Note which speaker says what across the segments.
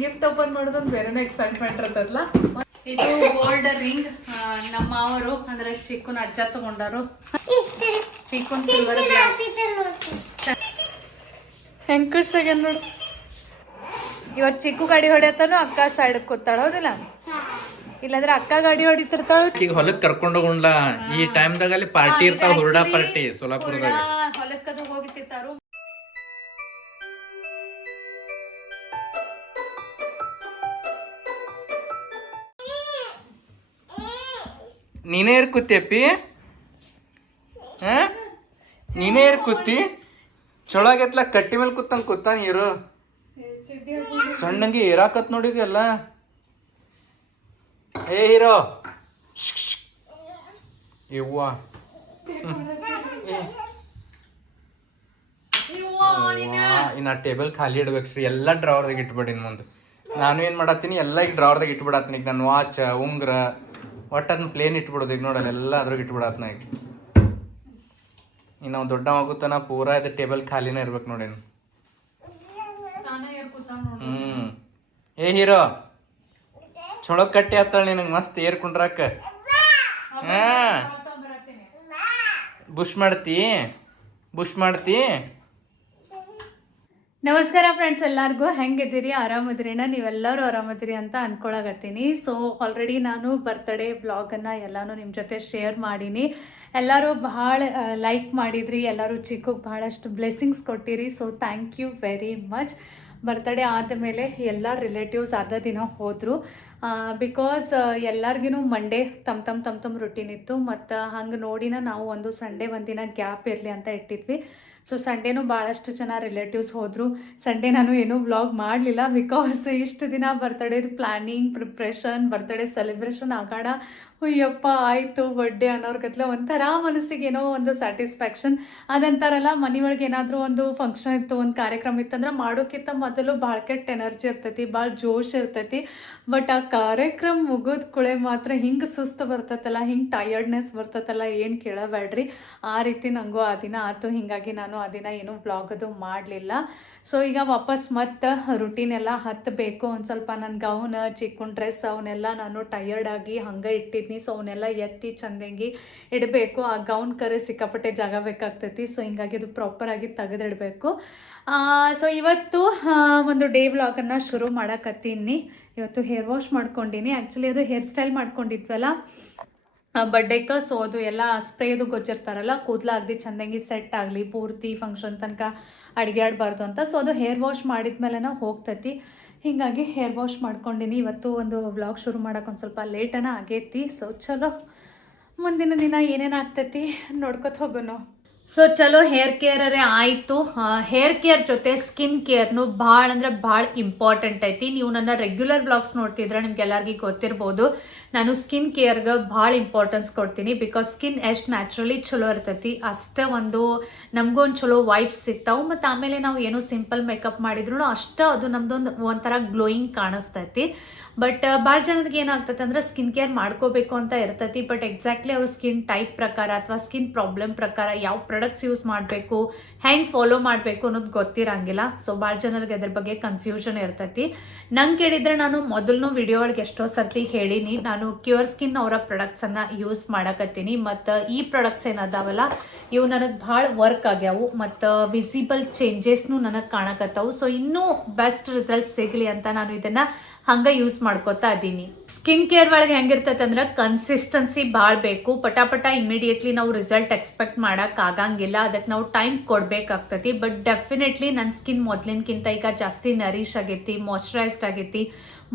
Speaker 1: Gift open ಮಾಡೋದೊಂದು ಬೇರೆನೇ excitement ಇರ್ತದಲ್ಲ ಇದು ಗೋಲ್ಡ್ ರಿಂಗ್ ನಮ್ಮ ಮಾವರು ಅಂದ್ರೆ ಚಿಕ್ಕನ ಅಜ್ಜ ತಗೊಂಡಾರು. ಚಿಕ್ಕನ್ ಸಿಲ್ವರ್ ಹೆಂಗ್. ಖುಷಿ ಖುಷಿಯಾಗ ನೋಡು. ಇವತ್ತು ಚಿಕ್ಕು ಗಾಡಿ ಹೊಡೆಯತಾನು ಅಕ್ಕ ಸೈಡ್ ಕೂತಾಳ ಹೌದಿಲ್ಲ? ಇಲ್ಲಾಂದ್ರೆ ಅಕ್ಕ ಗಾಡಿ ಹೊಡಿತಿರ್ತಾಳ?
Speaker 2: ಈಗ ಹೊಲಕ್ ಕರ್ಕೊಂಡು ಹೋಗುಣ್ಲ? ಈ ಟೈಮ್ದಾಗ ಅಲ್ಲಿ ಪಾರ್ಟಿ ಇರ್ತಾವ ಹುರುಡಾ ಪಾರ್ಟಿ ಸೋಲಾಪುರದಾಗ.
Speaker 1: ಹೊಲಕ್ಕದು ಹೋಗಿತ್ತಿರ್ತಾರು.
Speaker 2: ನೀನೇ ಏರ್ ಕೂತಿಯಪ್ಪಿ ಹಾ? ನೀನೇ ಇರ್ ಕೂತಿ ಎತ್ಲ ಕಟ್ಟಿ ಮೇಲೆ ಕೂತಂಗೆ ಕೂತಾನ ಇರು ಸಣ್ಣಂಗೆ ಏರಾಕತ್ ನೋಡಿ ಎಲ್ಲ. ಏ ಹೀರೋ. ಇವ್ವ ಇನ್ನ ಟೇಬಲ್ ಖಾಲಿ ಇಡ್ಬೇಕ್ರಿ ಎಲ್ಲ ಡ್ರಾವರ್ದಾಗ ಇಟ್ಬಿಡಿ ಮುಂದೆ. ನಾನು ಏನ್ ಮಾಡತ್ತೀನಿ? ಎಲ್ಲ ಈಗ ಡ್ರಾವರ್ದಾಗ ಇಟ್ಬಿಡತ್ತೀನಿ ಈಗ. ನನ್ನ ವಾಚ್ ಉಂಗ್ರ. ಒಟ್ಟು ಅದನ್ನ ಪ್ಲೇನ್ ಇಟ್ಬಿಡೋದು ಈಗ ನೋಡಲ್ಲ ಎಲ್ಲ ಅದ್ರಾಗ ಇಟ್ಬಿಡತ್ನ ಈಗ ಇನ್ನು ನಾವು ದೊಡ್ಡ ಹೋಗುತ್ತಾನ ಪೂರಾ ಇದು ಟೇಬಲ್ ಖಾಲಿನೇ ಇರ್ಬೇಕು ನೋಡೇನು ಹ್ಞೂ ಏ ಹೀರೋ ಚೊಳೋ ಕಟ್ಟಿ ಆತ್ತಾಳ ನಿನಗೆ ಮಸ್ತ್ ಏರ್ ಕುಂಡ್ರಾಕ ಹಾ ಬುಷ್ ಮಾಡ್ತಿ ಬುಷ್ ಮಾಡ್ತಿ
Speaker 1: ನಮಸ್ಕಾರ ಫ್ರೆಂಡ್ಸ್ ಎಲ್ಲರಿಗೂ ಹೆಂಗಿದ್ದೀರಿ? ಆರಾಮದಿರಿನ? ನೀವೆಲ್ಲರೂ ಆರಾಮದಿರಿ ಅಂತ ಅನ್ಕೊಳಕತ್ತೀನಿ. ಸೊ ಆಲ್ರೆಡಿ ನಾನು ಬರ್ತ್ಡೇ ವ್ಲಾಗನ್ನು ಎಲ್ಲಾನು ನಿಮ್ಮ ಜೊತೆ ಶೇರ್ ಮಾಡೀನಿ. ಎಲ್ಲರೂ ಭಾಳ ಲೈಕ್ ಮಾಡಿದ್ರಿ. ಎಲ್ಲರೂ ಚಿಕ್ಕಗೆ ಭಾಳಷ್ಟು ಬ್ಲೆಸ್ಸಿಂಗ್ಸ್ ಕೊಟ್ಟಿರಿ. So thank you very much birthday ಆದಮೇಲೆ ಎಲ್ಲ ರಿಲೇಟಿವ್ಸ್ ಅರ್ಧ ದಿನ ಹೋದರು. ಬಿಕಾಸ್ ಎಲ್ಲರಿಗೂ ಮಂಡೇ ತಮ್ಮ ತಮ್ಮ ತಮ್ಮ ತಮ್ಮ ರುಟೀನ್ ಇತ್ತು. ಮತ್ತು ಹಂಗೆ ನೋಡಿನ ನಾವು ಒಂದು ಸಂಡೇ ಒಂದಿನ ಗ್ಯಾಪ್ ಇರಲಿ ಅಂತ ಇಟ್ಟಿದ್ವಿ. ಸೊ ಸಂಡೇನೂ ಭಾಳಷ್ಟು ಜನ ರಿಲೇಟಿವ್ಸ್ ಹೋದರು. ಸಂಡೇ ನಾನು ಏನೂ ವ್ಲಾಗ್ ಮಾಡಲಿಲ್ಲ ಬಿಕಾಸ್ ಇಷ್ಟು ದಿನ ಬರ್ತಡೇದು ಪ್ಲ್ಯಾನಿಂಗ್ ಪ್ರಿಪ್ರೇಷನ್ ಬರ್ತಡೇ ಸೆಲೆಬ್ರೇಷನ್ ಆಗಾಡ ಅಯ್ಯಪ್ಪ, ಆಯಿತು ಬರ್ಡೇ ಅನ್ನೋರ್ಗತ್ಲೆ ಒಂಥರ ಮನಸ್ಸಿಗೆ ಏನೋ ಒಂದು ಸ್ಯಾಟಿಸ್ಫ್ಯಾಕ್ಷನ್ ಅದಂತಾರಲ್ಲ ಮನೆ ಒಳಗೆ ಏನಾದರೂ ಒಂದು ಫಂಕ್ಷನ್ ಇತ್ತು, ಒಂದು ಕಾರ್ಯಕ್ರಮ ಇತ್ತಂದ್ರೆ ಮಾಡೋಕ್ಕಿಂತ ಮೊದಲು ಭಾಳ ಕೆಟ್ಟ ಎನರ್ಜಿ ಇರ್ತೈತಿ ಭಾಳ ಜೋಶ್ ಇರ್ತೈತಿ. ಬಟ್ ಆ ಕಾರ್ಯಕ್ರಮ ಮುಗಿದ ಕುಳೆ ಮಾತ್ರ ಹಿಂಗೆ ಸುಸ್ತು ಬರ್ತೈತಲ್ಲ, ಹಿಂಗೆ ಟಯರ್ಡ್ನೆಸ್ ಬರ್ತೈತಲ್ಲ, ಏನು ಕೇಳಬೇಡ್ರಿ. ಆ ರೀತಿ ನನಗೂ ಆ ದಿನ ಆಯಿತು ಹೀಗಾಗಿ ನಾನು ಆ ದಿನ ಏನೂ ವ್ಲಾಗ್ ಅದು ಮಾಡಲಿಲ್ಲ. ಸೊ ಈಗ ವಾಪಸ್ ಮತ್ತೆ ರುಟೀನ್ ಎಲ್ಲ ಹತ್ತಬೇಕು ಒಂದು ಸ್ವಲ್ಪ ನನ್ನ ಗೌನ್ ಚಿಕ್ಕನ್ ಡ್ರೆಸ್ ಅವನ್ನೆಲ್ಲ ನಾನು ಟಯರ್ಡ್ ಆಗಿ ಹಂಗೆ ಇಟ್ಟಿದ್ನಿ. ಸೊ ಅವನ್ನೆಲ್ಲ ಎತ್ತಿ ಚಂದಂಗಿ ಇಡಬೇಕು. ಆ ಗೌನ್ ಕರೆ ಸಿಕ್ಕಾಪಟ್ಟೆ ಜಾಗ ಬೇಕಾಗ್ತೈತಿ. ಸೊ ಹಿಂಗಾಗಿ ಅದು ಪ್ರಾಪರಾಗಿ ತೆಗೆದಿಡಬೇಕು. ಸೊ ಇವತ್ತು ಒಂದು ಡೇ ವ್ಲಾಗನ್ನು ಶುರು ಮಾಡಕತ್ತೀನಿ. ಇವತ್ತು ಹೇರ್ ವಾಶ್ ಮಾಡ್ಕೊಂಡಿನಿ. ಆ್ಯಕ್ಚುಲಿ ಅದು ಹೇರ್ ಸ್ಟೈಲ್ ಮಾಡ್ಕೊಂಡಿದ್ವಲ್ಲ. ಬಡ್ಡೆಗೆ ಸೊ ಅದು ಎಲ್ಲ ಸ್ಪ್ರೇದು ಗೊಜ್ಜಿರ್ತಾರಲ್ಲ ಕೂದಲಾಗ್ದಿ ಚಂದಂಗಿ ಸೆಟ್ ಆಗಲಿ, ಪೂರ್ತಿ ಫಂಕ್ಷನ್ ತನಕ ಅಡುಗೆ ಆಡಬಾರ್ದು ಅಂತ. ಸೊ ಅದು ಹೇರ್ ವಾಶ್ ಮಾಡಿದ್ಮೇಲೆನ ಹೋಗ್ತೈತಿ. ಹೀಗಾಗಿ ಹೇರ್ ವಾಶ್ ಮಾಡ್ಕೊಂಡಿನಿ. ಇವತ್ತು ಒಂದು ವ್ಲಾಗ್ ಶುರು ಮಾಡೋಕೆ ಒಂದು ಸ್ವಲ್ಪ ಲೇಟನ ಆಗೈತಿ. ಸೊ ಚಲೋ. ಮುಂದಿನ ದಿನ ಏನೇನು ಆಗ್ತೈತಿ ನೋಡ್ಕೊತ ಹೋಗೋಣ ಸೊ ಚಲೋ ಹೇರ್ ಕೇರರೇ ಆಯಿತು. ಹೇರ್ ಕೇರ್ ಜೊತೆ ಸ್ಕಿನ್ ಕೇರ್ನು ಭಾಳ ಅಂದ್ರೆ ಭಾಳ ಇಂಪಾರ್ಟೆಂಟ್ ಐತಿ. ನೀವು ನನ್ನ ರೆಗ್ಯುಲರ್ ಬ್ಲಾಗ್ಸ್ ನೋಡ್ತಿದ್ರೆ ನಿಮ್ಗೆ ಎಲ್ಲರಿಗೂ ಗೊತ್ತಿರ್ಬೋದು. ನಾನು ಸ್ಕಿನ್ ಕೇರ್ಗೆ ಭಾಳ ಇಂಪಾರ್ಟೆನ್ಸ್ ಕೊಡ್ತೀನಿ ಬಿಕಾಸ್ ಸ್ಕಿನ್ ಎಷ್ಟು ನ್ಯಾಚುರಲಿ ಚಲೋ ಇರ್ತೈತಿ. ಅಷ್ಟೇ ಒಂದು ನಮಗೊಂದು ಚಲೋ ವೈಬ್ಸ್ ಸಿಗ್ತಾವೆ. ಮತ್ತು ಆಮೇಲೆ ನಾವು ಏನೋ ಸಿಂಪಲ್ ಮೇಕಪ್ ಮಾಡಿದ್ರು ಅಷ್ಟೇ ಅದು ನಮ್ದೊಂದು ಒಂಥರ ಗ್ಲೋಯಿಂಗ್ ಕಾಣಿಸ್ತೈತಿ. ಬಟ್ ಭಾಳ ಜನರಿಗೆ ಏನಾಗ್ತೈತೆ ಅಂದ್ರೆ ಸ್ಕಿನ್ ಕೇರ್ ಮಾಡ್ಕೋಬೇಕು ಅಂತ ಇರ್ತೈತಿ. ಬಟ್ ಎಕ್ಸಾಕ್ಟ್ಲಿ ಅವ್ರ ಸ್ಕಿನ್ ಟೈಪ್ ಪ್ರಕಾರ ಅಥವಾ ಸ್ಕಿನ್ ಪ್ರಾಬ್ಲಮ್ ಪ್ರಕಾರ ಯಾವ ಪ್ರಾಡಕ್ಟ್ಸ್ ಯೂಸ್ ಮಾಡಬೇಕು, ಹೆಂಗೆ ಫಾಲೋ ಮಾಡಬೇಕು ಅನ್ನೋದು ಗೊತ್ತಿರಂಗಿಲ್ಲ. ಸೊ ಭಾಳ ಜನರಿಗೆ ಅದ್ರ ಬಗ್ಗೆ ಕನ್ಫ್ಯೂಷನ್ ಇರ್ತೈತಿ. ನಂಗೆ ಕೇಳಿದ್ರೆ ನಾನು ಮೊದಲನೂ ವಿಡಿಯೋ ಒಳಗೆ ಎಷ್ಟೋ ಸರ್ತಿ ಹೇಳೀನಿ. ನಾನು ಕ್ಯೂರ್ ಸ್ಕಿನ್ ಅವರ ಪ್ರಾಡಕ್ಟ್ಸನ್ನು ಯೂಸ್ ಮಾಡಕತ್ತೀನಿ. ಮತ್ತು ಈ ಪ್ರಾಡಕ್ಟ್ಸ್ ಏನದಾವಲ್ಲ, ಇವು ನನಗೆ ಭಾಳ ವರ್ಕ್ ಆಗ್ಯಾವು. ಮತ್ತು ವಿಸಿಬಲ್ ಚೇಂಜಸ್ನು ನನಗೆ ಕಾಣಕತ್ತವು. ಸೊ ಇನ್ನೂ ಬೆಸ್ಟ್ ರಿಸಲ್ಟ್ಸ್ ಸಿಗಲಿ ಅಂತ ನಾನು ಇದನ್ನು ಹಂಗೆ ಯೂಸ್ ಮಾಡ್ಕೋತಾ ಇದ್ದೀನಿ. ಸ್ಕಿನ್ ಕೇರ್ ಒಳಗೆ ಹೆಂಗಿರ್ತೈತೆ ಅಂದ್ರೆ ಕನ್ಸಿಸ್ಟೆನ್ಸಿ ಭಾಳ ಬೇಕು. ಪಟಾಪಟ ಇಮಿಡಿಯೇಟ್ಲಿ ನಾವು ರಿಸಲ್ಟ್ ಎಕ್ಸ್ಪೆಕ್ಟ್ ಆಗಂಗಿಲ್ಲ. ಅದಕ್ಕೆ ನಾವು ಟೈಮ್ ಕೊಡ್ಬೇಕಾಗ್ತತಿ. ಬಟ್ ಡೆಫಿನೆಟ್ಲಿ ನನ್ನ ಸ್ಕಿನ್ ಮೊದ್ಲಿನ್ಕಿಂತ ಈಗ ಜಾಸ್ತಿ ನರಿಶ್ ಆಗೈತಿ ಮಾಯಶ್ಚರೈಸ್ಡ್ ಆಗೈತಿ.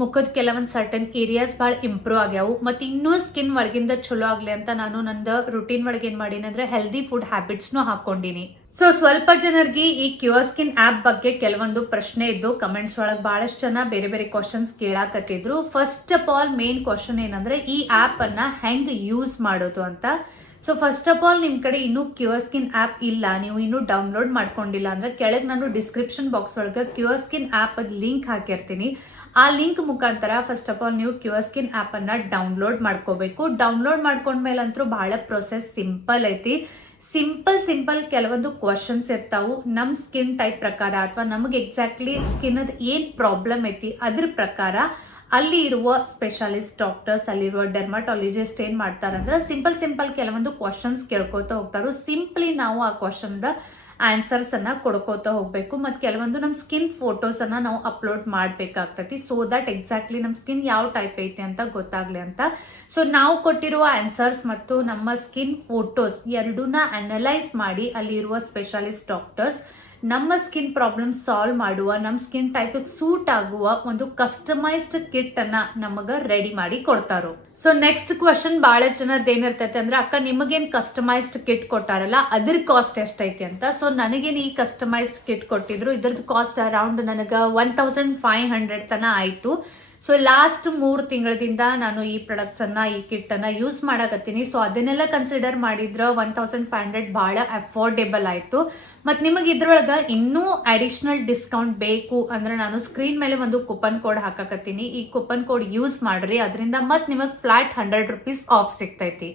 Speaker 1: ಮುಖದ ಕೆಲವೊಂದು ಸರ್ಟನ್ ಏರಿಯಾಸ್ ಭಾಳ ಇಂಪ್ರೂವ್ ಆಗ್ಯಾವು. ಮತ್ತು ಇನ್ನೂ ಸ್ಕಿನ್ ಒಳಗಿಂದ ಚಲೋ ಆಗಲಿ ಅಂತ ನಾನು ನಂದು ರುಟೀನ್ ಒಳಗೆ ಏನು ಮಾಡೀನಿ ಅಂದರೆ ಹೆಲ್ದಿ ಫುಡ್ ಹ್ಯಾಬಿಟ್ಸ್ನು ಹಾಕ್ಕೊಂಡಿನಿ ಸೊ ಸ್ವಲ್ಪ ಜನರಿಗೆ ಈ ಕ್ಯೂರ್ ಸ್ಕಿನ್ ಆ್ಯಪ್ ಬಗ್ಗೆ ಕೆಲವೊಂದು ಪ್ರಶ್ನೆ ಇದ್ದು ಕಮೆಂಟ್ಸ್ ಒಳಗೆ ಭಾಳಷ್ಟು ಜನ ಬೇರೆ ಬೇರೆ questions ಕೇಳಾಕತ್ತಿದ್ರು. First of all main question ಏನಂದ್ರೆ ಈ ಆ್ಯಪನ್ನು ಹೆಂಗೆ ಯೂಸ್ ಮಾಡೋದು ಅಂತ. ಸೊ ಫಸ್ಟ್ ಆಫ್ ಆಲ್ ನಿಮ್ಮ ಕಡೆ ಇನ್ನೂ ಕ್ಯೂರ್ ಸ್ಕಿನ್ ಆ್ಯಪ್ ಇಲ್ಲ. ನೀವು ಇನ್ನೂ ಡೌನ್ಲೋಡ್ ಮಾಡ್ಕೊಂಡಿಲ್ಲ ಅಂದ್ರೆ ಕೆಳಗೆ ನಾನು ಡಿಸ್ಕ್ರಿಪ್ಷನ್ ಬಾಕ್ಸ್ ಒಳಗೆ ಕ್ಯೂರ್ ಸ್ಕಿನ್ ಆ್ಯಪ್ ಲಿಂಕ್ ಹಾಕಿರ್ತೀನಿ. ಆ ಲಿಂಕ್ ಮುಖಾಂತರ ಫಸ್ಟ್ ಆಫ್ ಆಲ್ ನೀವು ಕ್ಯೂಆರ್ ಸ್ಕಿನ್ ಆ್ಯಪನ್ನು ಡೌನ್ಲೋಡ್ ಮಾಡ್ಕೋಬೇಕು. ಡೌನ್ಲೋಡ್ ಮಾಡ್ಕೊಂಡ್ಮೇಲಂತೂ ಭಾಳ ಪ್ರೊಸೆಸ್ ಸಿಂಪಲ್ ಐತಿ. ಸಿಂಪಲ್ ಸಿಂಪಲ್ ಕೆಲವೊಂದು ಕ್ವಶನ್ಸ್ ಇರ್ತಾವು. ನಮ್ಮ ಸ್ಕಿನ್ ಟೈಪ್ ಪ್ರಕಾರ ಅಥವಾ ನಮಗೆ ಎಕ್ಸಾಕ್ಟ್ಲಿ ಸ್ಕಿನ್ನದ ಏನು ಪ್ರಾಬ್ಲಮ್ ಐತಿ ಅದ್ರ ಪ್ರಕಾರ ಅಲ್ಲಿ ಇರುವ ಸ್ಪೆಷಾಲಿಸ್ಟ್ ಡಾಕ್ಟರ್ಸ್ ಅಲ್ಲಿರುವ ಡೆರ್ಮಟಾಲಜಿಸ್ಟ್ ಏನ್ ಮಾಡ್ತಾರಂದ್ರೆ ಸಿಂಪಲ್ ಸಿಂಪಲ್ ಕೆಲವೊಂದು ಕ್ವಶನ್ಸ್ ಕೇಳ್ಕೊತಾ ಹೋಗ್ತಾರೋ. ಸಿಂಪ್ಲಿ ನಾವು ಆ ಕ್ವಶನ್ದ ಆನ್ಸರ್ಸ್ ಅನ್ನ ಕೊಡ್ಕೋತ ಹೋಗ್ಬೇಕು. ಮತ್ತು ಕೆಲವೊಂದು ನಮ್ಮ ಸ್ಕಿನ್ ಫೋಟೋಸ್ ಅನ್ನ ನಾವು ಅಪ್ಲೋಡ್ ಮಾಡಬೇಕಾಗ್ತೈತಿ. ಸೊ ದಟ್ ಎಕ್ಸಾಕ್ಟ್ಲಿ ನಮ್ಮ ಸ್ಕಿನ್ ಯಾವ ಟೈಪ್ ಐತೆ ಅಂತ ಗೊತ್ತಾಗ್ಲಿ ಅಂತ. ಸೊ ನಾವು ಕೊಟ್ಟಿರುವ ಆನ್ಸರ್ಸ್ ಮತ್ತು ನಮ್ಮ ಸ್ಕಿನ್ ಫೋಟೋಸ್ ಎರಡೂನ ಅನಲೈಸ್ ಮಾಡಿ ಅಲ್ಲಿರುವ ಸ್ಪೆಷಲಿಸ್ಟ್ ಡಾಕ್ಟರ್ಸ್ ನಮ್ಮ ಸ್ಕಿನ್ ಪ್ರಾಬ್ಲಮ್ ಸಾಲ್ವ್ ಮಾಡುವ, ನಮ್ಮ ಸ್ಕಿನ್ ಟೈಪ್ ಸೂಟ್ ಆಗುವ ಒಂದು ಕಸ್ಟಮೈಸ್ಡ್ ಕಿಟ್ ಅನ್ನ ನಮಗ ರೆಡಿ ಮಾಡಿ ಕೊಡ್ತಾರೋ. ಸೊ ನೆಕ್ಸ್ಟ್ ಕ್ವಶನ್ ಬಹಳ ಜನರದ್ದು ಏನಿರ್ತೈತೆ ಅಂದ್ರೆ, ಅಕ್ಕ, ನಿಮಗೇನ್ ಕಸ್ಟಮೈಸ್ಡ್ ಕಿಟ್ ಕೊಟ್ಟಾರಲ್ಲ? ಅದ್ರ ಕಾಸ್ಟ್ ಎಷ್ಟೈತಿ ಅಂತ? ಸೊ ನನಗೇನು ಈ ಕಸ್ಟಮೈಸ್ಡ್ ಕಿಟ್ ಕೊಟ್ಟಿದ್ರು? ಇದ್ರದ್ದು ಕಾಸ್ಟ್ ಅರೌಂಡ್ ನನಗೆ ಒನ್ ತೌಸಂಡ್ ಫೈವ್ ಹಂಡ್ರೆಡ್ ತನ ಆಯ್ತು. ಸೊ ಲಾಸ್ಟ್ ಮೂರು ತಿಂಗಳದಿಂದ ನಾನು ಈ ಪ್ರಾಡಕ್ಟ್ಸ್ ಅನ್ನ, ಈ ಕಿಟ್ ಅನ್ನ ಯೂಸ್ ಮಾಡಕತ್ತೀನಿ. ಸೊ ಅದನ್ನೆಲ್ಲ ಕನ್ಸಿಡರ್ ಮಾಡಿದ್ರೆ ಒನ್ ತೌಸಂಡ್ ಫೈವ್ ಹಂಡ್ರೆಡ್ ಬಹಳ ಅಫೋರ್ಡೆಬಲ್ ಆಯ್ತು. ಮತ್ತು ನಿಮಗೆ ಇದ್ರೊಳಗೆ ಇನ್ನೂ ಅಡಿಷ್ನಲ್ ಡಿಸ್ಕೌಂಟ್ ಬೇಕು ಅಂದ್ರೆ ನಾನು ಸ್ಕ್ರೀನ್ ಮೇಲೆ ಒಂದು ಕೂಪನ್ ಕೋಡ್ ಹಾಕಕತ್ತೀನಿ. ಈ ಕೂಪನ್ ಕೋಡ್ ಯೂಸ್ ಮಾಡ್ರಿ. ಅದರಿಂದ ಮತ್ತು ನಿಮಗೆ ಫ್ಲಾಟ್ ಹಂಡ್ರೆಡ್ ರುಪೀಸ್ ಆಫ್ ಸಿಗ್ತೈತಿ.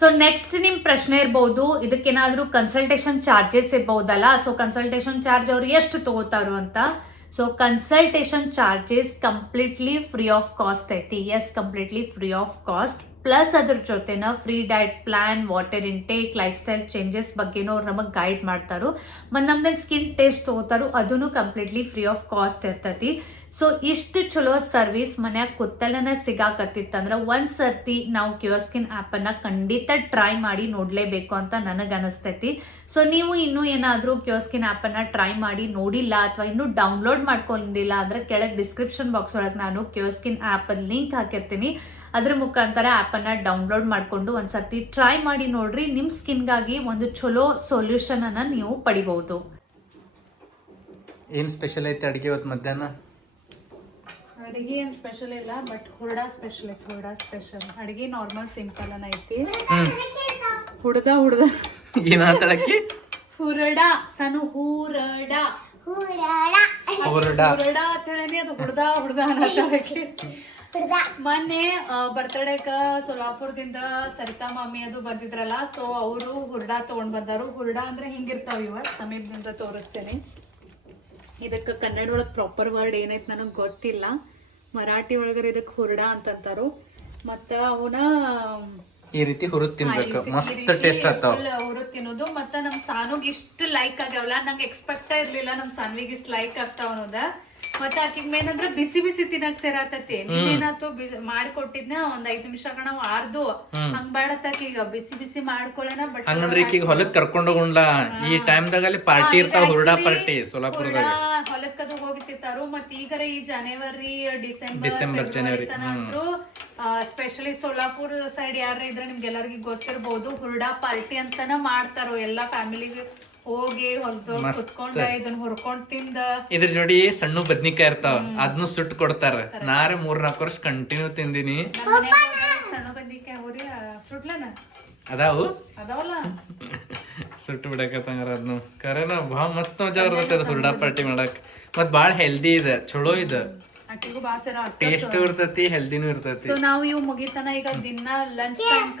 Speaker 1: ಸೊ ನೆಕ್ಸ್ಟ್ ನಿಮ್ ಪ್ರಶ್ನೆ ಇರ್ಬೋದು. ಇದಕ್ಕೇನಾದ್ರೂ ಕನ್ಸಲ್ಟೇಷನ್ ಚಾರ್ಜಸ್ ಇರ್ಬಹುದಲ್ಲ ಸೊ ಕನ್ಸಲ್ಟೇಷನ್ ಚಾರ್ಜ್ ಅವ್ರು ಎಷ್ಟು ತಗೋತಾರು ಅಂತ. So consultation charges completely free of cost ಐತಿ yes completely free of cost plus ಅದ್ರ ಜೊತೆನ free diet plan water intake life style changes ಬಗ್ಗೆನೂ ಅವ್ರು ನಮಗೆ ಗೈಡ್ ಮಾಡ್ತಾರೋ. ಮತ್ತು ನಮ್ದು ಸ್ಕಿನ್ ಟೆಸ್ಟ್ ತಗೋತಾರೋ ಅದನ್ನು ಕಂಪ್ಲೀಟ್ಲಿ ಫ್ರೀ ಆಫ್ ಕಾಸ್ಟ್ ಇರ್ತೈತಿ. ಸೊ ಇಷ್ಟು ಚಲೋ ಸರ್ವಿಸ್ ಮನ್ಯಾಗ ಕುತ್ತಲನ ಸಿಗಾಕತ್ತಿತ್ತಂದ್ರೆ ಒಂದ್ ಸರ್ತಿ ನಾವು ಕ್ಯೂರ್ಸ್ಕಿನ್ ಆ್ಯಪನ್ನು ಖಂಡಿತ ಟ್ರೈ ಮಾಡಿ ನೋಡಲೇಬೇಕು ಅಂತ ನನಗೆ ಅನಿಸ್ತೈತಿ. ಸೊ ನೀವು ಇನ್ನೂ ಏನಾದರೂ ಕ್ಯೂರ್ಸ್ಕಿನ್ ಆ್ಯಪನ್ನು ಟ್ರೈ ಮಾಡಿ ನೋಡಿಲ್ಲ ಅಥವಾ ಇನ್ನೂ ಡೌನ್ಲೋಡ್ ಮಾಡ್ಕೊಂಡಿಲ್ಲ ಅಂದ್ರೆ ಕೆಳಗೆ ಡಿಸ್ಕ್ರಿಪ್ಷನ್ ಬಾಕ್ಸ್ ಒಳಗೆ ನಾನು ಕ್ಯೂರ್ಸ್ಕಿನ್ ಆ್ಯಪ್ ಲಿಂಕ್ ಹಾಕಿರ್ತೀನಿ. ಅದ್ರ ಮುಖಾಂತರ ಆ್ಯಪನ್ನು ಡೌನ್ಲೋಡ್ ಮಾಡಿಕೊಂಡು ಒಂದ್ಸತಿ ಟ್ರೈ ಮಾಡಿ ನೋಡ್ರಿ. ನಿಮ್ಮ ಸ್ಕಿನ್ಗಾಗಿ ಒಂದು ಚಲೋ ಸೊಲ್ಯೂಷನ್ ಅನ್ನ ನೀವು ಪಡಿಬಹುದು.
Speaker 2: ಏನು ಸ್ಪೆಷಲ್ ಐತೆ ಅಡುಗೆ ಇವತ್ತು ಮಧ್ಯಾಹ್ನ?
Speaker 1: ಅಡಿಗೆ ಏನು ಸ್ಪೆಷಲ್ ಇಲ್ಲ ಬಟ್ ಹುರ್ಡ ಸ್ಪೆಷಲ್ ಐತಿ ಹುರ್ಡ ಸ್ಪೆಷಲ್ ಅಡಿಗೆ ನಾರ್ಮಲ್ ಸಿಂಪಲ್ ಅನ್ನ ಐತಿ. ಹುಡ್ದ ಹುಡ್ದ
Speaker 2: ಏನಾತಳಕ್ಕಿ
Speaker 1: ಹುರಡ ಸಣ್ಣ ಹೂರಡ.
Speaker 2: ಹುರಡ.
Speaker 1: ಹುರಡ. ಅಂತ ಹೇಳಿ ಅದು ಹುಡ್ದ ಹುಡ್ದ ಅನ್ನತಳಕ್ಕಿ ಮೊನ್ನೆ ಬರ್ತಡೇಕ ಸೋಲಾಪುರದಿಂದ ಸರಿತಾ ಮಾಮಿ ಅದು ಬಂದಿದ್ರಲ್ಲ ಸೊ ಅವರು ಹುರ್ಡ ತಗೊಂಡ್ ಬಂದಾರು. ಹುರ್ಡ ಅಂದ್ರೆ ಹಿಂಗಿರ್ತಾವ ಇವ ಸಮೀಪದಿಂದ ತೋರಿಸ್ತೇನೆ. ಇದಕ್ಕೆ ಕನ್ನಡ ಒಳಗ್ ಪ್ರಾಪರ್ ವರ್ಡ್ ಏನೈತೆ ನನಗೆ ಗೊತ್ತಿಲ್ಲ. ಮರಾಠಿ ಒಳಗರ ಇದಕ್ಕೆ ಹುರ್ಡ ಅಂತಂತಾರು. ಮತ್ತು ಅವನ
Speaker 2: ಈ ರೀತಿ ಹುರಿದ್ ತಿನ್ಬೇಕು. ಮಸ್ತ್ ಟೇಸ್ಟ್ ಆಗ್ತಾವ.
Speaker 1: ಹುರಿದ್ ತಿನ್ನೋದು. ಮತ್ತ ನಮ್ ಸಾನುಗ್ ಇಷ್ಟ ಲೈಕ್ ಆಗ್ಯಾವಲ್ಲ. ನಂಗೆ ಎಕ್ಸ್ಪೆಕ್ಟ್ ಇರ್ಲಿಲ್ಲ ನಮ್ ಸಾನ್ವಿಗೆ ಇಷ್ಟ ಲೈಕ್ ಆಗ್ತಾವ ಅನ್ನೋದ. ಮತ್ತೆ ಆಕಿಗ್ ಏನಂದ್ರ ಬಿಸಿ ಬಿಸಿ ತಿನ್ನಕ್ ಸೇರಾತತಿ ನೀನೇನಾತು ಮಾಡ್ಕೊಟ್ಟಿದ್ನ ಒಂದ್ ಐದ್ ನಿಮಿಷ ಕಣ ಆರ್ದು. ಹಂಗ್ ಬೇಡತ್ತಾಕ ಈಗ ಬಿಸಿ ಬಿಸಿ ಮಾಡ್ಕೊಳ್ಳೋಣ ಬಟ್
Speaker 2: ಹಂಗಂದ್ರೆ ಈಗ ಹೊಲಕ್ ಕರ್ಕೊಂಡು ಹೋಗುಣ್ಲ? ಈ ಟೈಮ್ದಾಗ ಅಲ್ಲಿ ಪಾರ್ಟಿ ಇರ್ತಾವ ಹುರುಡಾ ಪಾರ್ಟಿ ಸೋಲಾಪುರದಾಗ.
Speaker 1: ಹೊಲಕ್ಕದು ಹೋಗಿತ್ತಿರ್ತಾರು ಮತ್ ಈಗರ ಈ ಜನವರಿ ಡಿಸೆಂಬರ್
Speaker 2: ಡಿಸೆಂಬರ್, ಜನವರಿ,
Speaker 1: ಸ್ಪೆಷಲಿ ಸೋಲಾಪುರ್ ಸೈಡ್ ಯಾರ ಇದ್ರೆ ನಿಮ್ಗೆಲ್ಲರಿಗೂ ಗೊತ್ತಿರ್ಬೋದು ಹುರುಡಾ ಪಾರ್ಟಿ ಅಂತಾನ ಮಾಡ್ತಾರೋ ಎಲ್ಲಾ ಫ್ಯಾಮಿಲಿಗೆ ಹೋಗಿ ಹೊಲದೊಳಗೆ ಕುತ್ಕೊಂಡ ಇದನ್ನ ಹುರ್ಕೊಂಡ್ ತಿಂದ.
Speaker 2: ಇದ್ರ ಜೋಡಿ ಸಣ್ಣ ಬದ್ನಿಕಾಯಿ ಇರ್ತಾವ ಅದನ್ನು ಸುಟ್ಟು ಕೊಡ್ತಾರ. ನಾರೇ ಮೂರ್ ನಾಲ್ಕು ವರ್ಷ ಕಂಟಿನ್ಯೂ ತಿಂದಿನಿ.
Speaker 1: ನಮ್ ಮನ್ಯಾಗ ಸಣ್ಣ ಬದ್ನಿಕಾಯಿ ಹೋರಿ ಸುಡ್ಲನ
Speaker 2: ಅದಾವು?
Speaker 1: ಅದಾವಲ್ಲ?
Speaker 2: ಸುಟ್ಟು ಬಿಡಕತ್ತಂಗಾರ ಅದನ್ನು ಕರೆನ ಭಾಳ ಮಸ್ತ್ ಮಜಾ ಬರ್ತೈತೆ ಅದು ಹುರುಡಾ ಪಾರ್ಟಿ ಮಾಡಕ್. ಮತ್ ಭಾಳ ಹೆಲ್ದಿ ಇದೆ ಚಲೋ ಇದೆ.
Speaker 1: ಆಕಿಗೂ ಬಾಳ ಸೇರ
Speaker 2: ಟೇಸ್ಟ್ ಇರ್ತೈತಿ ಹೆಲ್ದಿನೂ ಇರ್ತೈತಿ.
Speaker 1: ಸೊ ನಾವು ಇವು ಮುಗಿತನ ಈಗ ದಿನ ಲಂಚ್ ಟೈಮ್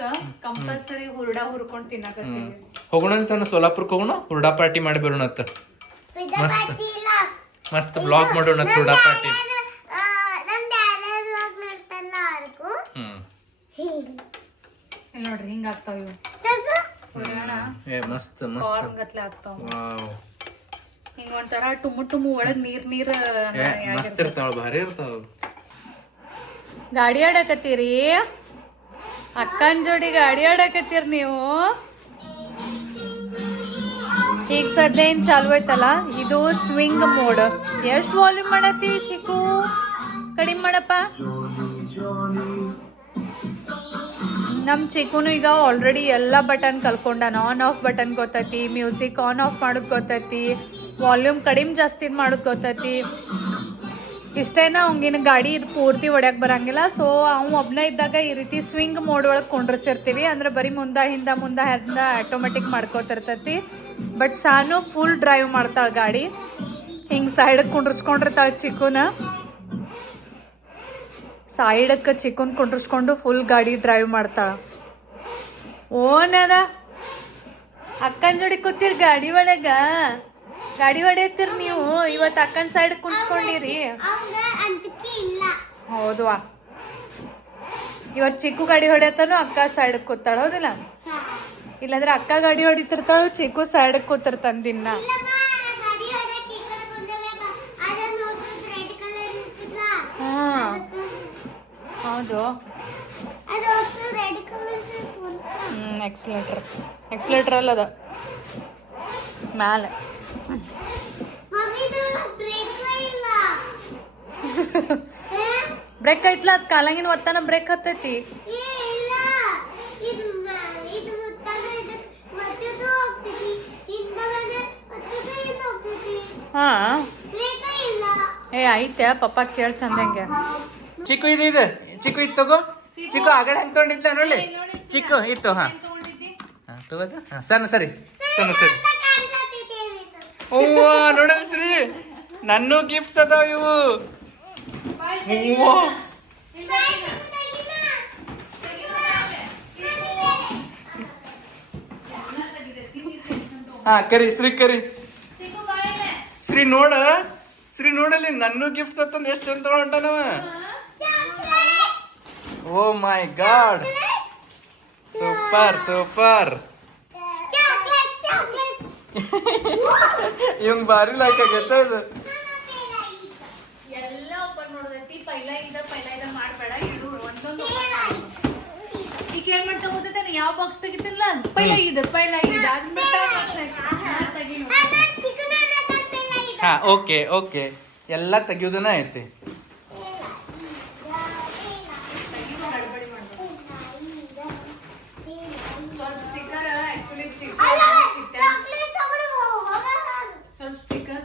Speaker 1: ಕಂಪಲ್ಸರಿ ಹುರುಡ ಹುರ್ಕೊಂಡ್ ತಿನ್ನಕತ್ತೀವಿ.
Speaker 2: ಹೋಗೋಣ ಸಣ್ಣ ಸೋಲಾಪುರಕ್ಕೆ ಹೋಗೋಣ? ಹುರುಡಾ ಪಾರ್ಟಿ ಮಾಡಿ ಬರೋಣತ್ತ ಮಸ್ತ್. ಮಸ್ತ್ ಬ್ಲಾಗ್ ಮಾಡೋಣ ಹುರುಡಾ ಪಾರ್ಟಿ.
Speaker 1: ನೋಡ್ರಿ ಹಿಂಗ ಆಗ್ತಾವ ಇವು.
Speaker 2: ಏ ಮಸ್ತ್ ಮಸ್ತ್.
Speaker 1: ಗತ್ಲೆ ಆಗ್ತಾವ. ಹಿಂಗ ಒಂಥರ ಟುಮು ಟುಮು ಒಳಗ್ ನೀರ್ ನೀರ್
Speaker 2: ಮಸ್ತ್ ಇರ್ತಾವ ಭಾರಿ ಇರ್ತಾವ
Speaker 1: ಗಾಡಿ ಆಡಕತ್ತೀರಿ? ಅಕ್ಕನ್ ಜೋಡಿ ಗಾಡಿ ಆಡಕತ್ತೀರಿ ನೀವು? ಈಗ ಸದ್ಯ ಏನ್ ಚಾಲು ಐತಲ್ಲ ಇದು ಸ್ವಿಂಗ್ ಮೋಡ್ ಎಷ್ಟು ವಾಲ್ಯೂಮ್ ಮಾಡತಿ ಚಿಕ್ಕು? ಕಡಿಮೆ ಮಾಡಪ್ಪ. ನಮ್ ಚಿಕ್ಕುನು ಈಗ ಆಲ್ರೆಡಿ ಎಲ್ಲ ಬಟನ್ ಕಲ್ಕೊಂಡಾನ. ಆನ್ ಆಫ್ ಬಟನ್ ಗೊತ್ತೈತಿ ಮ್ಯೂಸಿಕ್ ಆನ್ ಆಫ್ ಮಾಡೋದು ಗೊತ್ತೈತಿ ವಾಲ್ಯೂಮ್ ಕಡಿಮೆ ಜಾಸ್ತಿ ಮಾಡೋದು ಗೊತ್ತತಿ. ಇಷ್ಟೇನ ಅವಂಗಿನ ಗಾಡಿ ಇದು ಪೂರ್ತಿ ಹೊಡ್ಯಕ್ಕೆ ಬರಂಗಿಲ್ಲ. ಸೊ ಅವ್ ಒಬ್ನ ಇದ್ದಾಗ ಈ ರೀತಿ ಸ್ವಿಂಗ್ ಮೋಡ್ ಒಳಗೆ ಕುಂಡ್ರಸಿರ್ತೀವಿ. ಅಂದ್ರೆ ಬರೀ ಮುಂದೆ ಹಿಂದೆ, ಮುಂದೆ ಹಿಂದ ಆಟೋಮೆಟಿಕ್ ಮಾಡ್ಕೋತಿರ್ತೈತಿ. ಬಟ್ ಸಾನು ಫುಲ್ ಡ್ರೈವ್ ಮಾಡ್ತಾಳ ಗಾಡಿ. ಹಿಂಗೆ ಸೈಡಕ್ಕೆ ಕುಂಡ್ರಸ್ಕೊಂಡಿರ್ತಾಳ ಚಿಕ್ಕುನ. ಸೈಡಕ್ಕೆ ಚಿಕ್ಕನ್ ಕುಂಡ್ರಸ್ಕೊಂಡು ಫುಲ್ ಗಾಡಿ ಡ್ರೈವ್ ಮಾಡ್ತಾಳ. ಓನದ. ಅಕ್ಕನ ಜೋಡಿ ಕೂತಿರ್ ಗಾಡಿ ಒಳಗ. ಗಾಡಿ ಹೊಡೆಯತ್ತೀರ್ ನೀವು. ಇವತ್ತು ಅಕ್ಕನ ಸೈಡ್
Speaker 3: ಇಲ್ಲ
Speaker 1: ಹೌದ್ವಾ ಇವತ್ತು ಚಿಕ್ಕು ಗಾಡಿ ಹೊಡೆಯತ್ತಾನು ಅಕ್ಕ ಸೈಡ್ ಕೂತಾಳ, ಹೌದಿಲ್ಲ? ಇಲ್ಲಾಂದ್ರೆ ಅಕ್ಕ ಗಾಡಿ ಹೊಡಿತಿರ್ತಾಳು ಚಿಕ್ಕು ಸೈಡ್ ಕೂತಿರ್ತಾನ ದಿನ. ಹೌದು. ಹ್ಮ್ ಎಕ್ಸಲೇಟರ್ ಎಕ್ಸಲೇಟರ್ ಅಲ್ಲದ ಮ್ಯಾಲೆ?
Speaker 3: ಬ್ರೇಕ್
Speaker 1: ಐತ್ಲ ಅದ್ ಕಾಲಂಗಿನ ಒತ್ತಾನ ಬ್ರೇಕ್ ಹತ್ತೈತಿ
Speaker 3: ಏ ಇಲ್ಲ ಇದು ಮ- ಇದು ಮುತ್ತಾದ್ರೆ ಇದಕ್ಕೆ ಮತ್ತಿದು ಹೋಗ್ತೈತಿ ಹಿಂದಗಡೆ ಮತ್ತಿದು ಇದು ಹೋಗ್ತೈತಿ
Speaker 1: ಹಾ. ಏ ಐತೆ ಪಪ್ಪ ಕೇಳ್ ಚಂದಂಗೆ
Speaker 2: ಚಿಕ್ಕು ಇದು ಇದು. ಚಿಕ್ಕು ಇತ್ತು ತಗೋ. ಚಿಕ್ಕು ಆಗಡೆ ಹೆಂಗ್ ತೊಗೊಂಡಿದ್ಲ ನೋಡಿ ಚಿಕ್ಕು ಇತ್ತು ಹಾ. ತಗೋದು? ಹಾ ಸಣ್ಣ ಸರಿ. ಸಣ್ಣ ಸರಿ. ಅವ್ವ ನೋಡಲ್ ಶ್ರೀ ನನ್ನೂ ಗಿಫ್ಟ್ಸ್ ಅದಾವ ಇವು. ಹಾ ಕರಿ ಶ್ರೀ ಕರಿ. ಶ್ರೀ ನೋಡ ಶ್ರೀ ನೋಡಲಿ ನನ್ನೂ ಗಿಫ್ಟ್ ಅಂತಂದು ಎಷ್ಟು ಚಂದ ಹೊಂಟಾನವ oh my god super super ಇವಂಗ್ ಭಾರಿ ಲೈಕ್ ಆಗೈತೆ ಇದು.
Speaker 1: ಎಲ್ಲ ಓಪನ್ ಮಾಡೋದೈತಿ ಪೈಲ ಇದ ಪೈಲ ಇದ ಮಾಡ್ಬೇಡ ಇಡು ಒಂದೊಂದು ಈಗ ಏನ್ ಮಾಡ್ತಾ ಗೊತ್ತೈತೆ ಯಾವ ಬಾಕ್ಸ್ ತೆಗಿತಿಲ್ಲ? ಪೈಲ ಇದೆ ಪೈಲ ಇದೆ. ಅದ್ಬಿಟ್ಟು ತೆಗಿ
Speaker 2: ಹಾ ಓಕೆ ಓಕೆ. ಎಲ್ಲ ತೆಗಿಯೋದನ್ನ ಐತಿ.
Speaker 1: ಸ್ವಲ್ಪ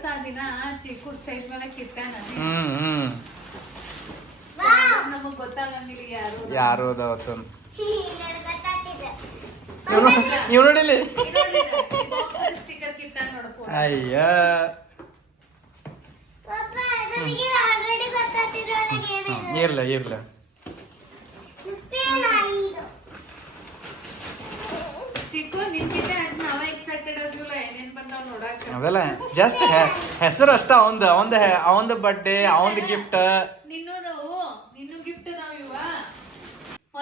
Speaker 1: ಆ ದಿನ ಚಿಕ್ಕು ಸ್ಟೇಜ್ ಮೇಲೆ ಕಿತ್ತಾನ
Speaker 2: ಹ್ಮ್ ಹ್ಮ್.
Speaker 1: ನಮಗ್ ಗೊತ್ತಾಗಂಗಿಲ್ಲ ಯಾರು
Speaker 2: ಯಾರು ನೋಡಿಲಿ?
Speaker 1: ಸ್ಟಿಕ್ಕರ್ ಕಿತ್ತಾನ
Speaker 2: ಅಯ್ಯ
Speaker 3: ಆಲ್ರೆಡಿ ಗೊತ್ತಾಗ್ತಿದ್ರೊಳಗೆ
Speaker 2: ಹ್ಮ್, ಇರ್ಲ ಇರ್ಲ
Speaker 1: ಚಿಕ್ಕು ನಿನ್ಕಿಂತ ಹೆಚ್ಚು ನಾವೇ ಎಕ್ಸೈಟೆಡ್ ಆಗಿಲ್ಲ ಏನೇನ್ ಬಂದಾವ್ ಇರ್ಲ
Speaker 2: ಅವೆಲ್ಲ ಜಸ್ಟ್ ಹೆಸರು ಅಷ್ಟ ಅವಂದ ಅವಂದ ಅವಂದ ಬರ್ಡೇ ಅವಂದ ಗಿಫ್ಟ್
Speaker 1: ನಿನ್ನೂ ನಿನ್ನೂ ಗಿಫ್ಟ್ ಅದಾವ ಇವ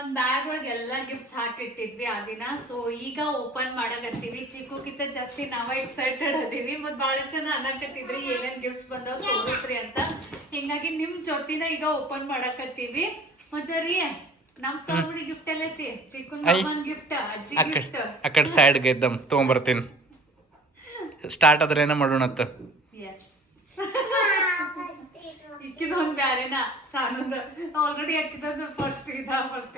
Speaker 1: ಒಂದ್ ಬ್ಯಾಗ್ ಒಳಗೆ ಎಲ್ಲಾ ಗಿಫ್ಟ್ಸ್ ಹಾಕಿಟ್ಟಿದ್ವಿ ಆ ದಿನ. ಸೊ ಈಗ ಓಪನ್ ಮಾಡಕತ್ತೀವಿ. ಚಿಕ್ಕಕ್ಕಿಂತ ಜಾಸ್ತಿ ನಾವ ಎಕ್ಸೈಟೆಡ್ ಅದೀವಿ. ಮತ್ ಬಹಳಷ್ಟು ಜನ ಅನ್ನಕತ್ತಿದ್ರಿ ಏನೇನ್ ಗಿಫ್ಟ್ಸ್ ಬಂದವ್ ತೋರಿಸ್ರಿ ಅಂತ. ಹಿಂಗಾಗಿ ನಿಮ್ ಜೊತಿನ ಈಗ ಓಪನ್ ಮಾಡಕತ್ತೀವಿ. ಮತ್ತೆ ರೀ ನಮ್ ತಗೊಂಡಿ ಗಿಫ್ಟ್ ಎಲ್ಲ ಐತಿ ಚಿಕ್ಕನ್
Speaker 2: ಐ.
Speaker 1: ಮಾಮನ್ ಗಿಫ್ಟ್ ಅಜ್ಜಿ
Speaker 2: ಅಕಡೆ ಗಿಫ್ಟ್ಗೆ ಸೈಡ್ಗೆ ತಗೊಂಡ್ ತೊಗೊಂಬರ್ತೀನಿ. ಸ್ಟಾರ್ಟ್ ಆದ್ರೆ ಏನ ಮಾಡೋಣತ್ತ
Speaker 1: ಎಸ್ ಇಕ್ಕಿದೊಂದ್ ಬ್ಯಾರೆನ ಸಾನಂದ. ಆಲ್ರೆಡಿ ಹಾಕಿದ್ದು ಫಸ್ಟ್ ಇದ ಫಸ್ಟ್